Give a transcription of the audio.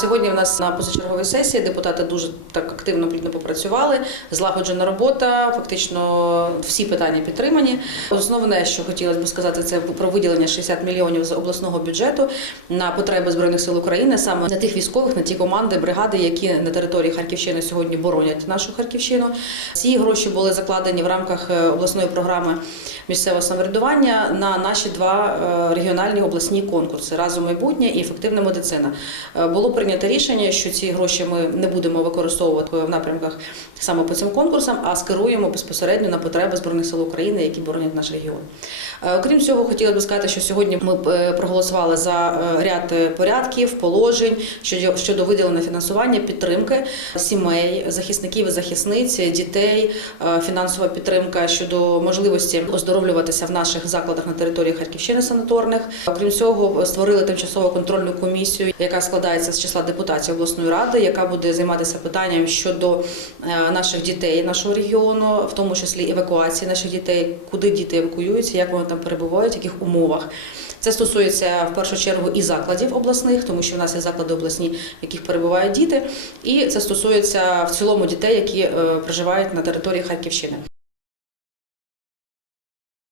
Сьогодні в нас на позачерговій сесії депутати дуже так активно плідно попрацювали. Злагоджена робота. Фактично всі питання підтримані. Основне, що хотілося б сказати, це про виділення 60 мільйонів з обласного бюджету на потреби збройних сил України, саме на тих військових, на ті команди, бригади, які на території Харківщини сьогодні боронять нашу Харківщину. Ці гроші були закладені в рамках е, обласної програми місцевого самоврядування на наші два е, регіональні обласні конкурси разом майбутнє і ефективна медицина. Е, Було прийнято рішення, що ці гроші ми не будемо використовувати в напрямках саме по цим конкурсам, а скеруємо безпосередньо на потреби збройних сил України, які боронять наш регіон. Е, Окрім цього, хотіла би сказати, що сьогодні ми е, проголосували за е, ряд порядків, положень щодо виділення фінансування, підтримки сімей, захисників і захисниць, дітей, фінансова підтримка щодо можливості оздоровлюватися в наших закладах на території Харківщини санаторних. Окрім цього, створили тимчасову контрольну комісію, яка складається з числа депутатів обласної ради, яка буде займатися питанням щодо е, наших дітей нашого регіону, в тому числі евакуації наших дітей, куди діти евакуюються, як вони там перебувають, в яких умовах. Це стосується в першу чергу і закладів обласних, тому що в нас є заклади обласні, в яких перебувають діти, і це стосується в цілому дітей, які е, проживають на території Харківщини.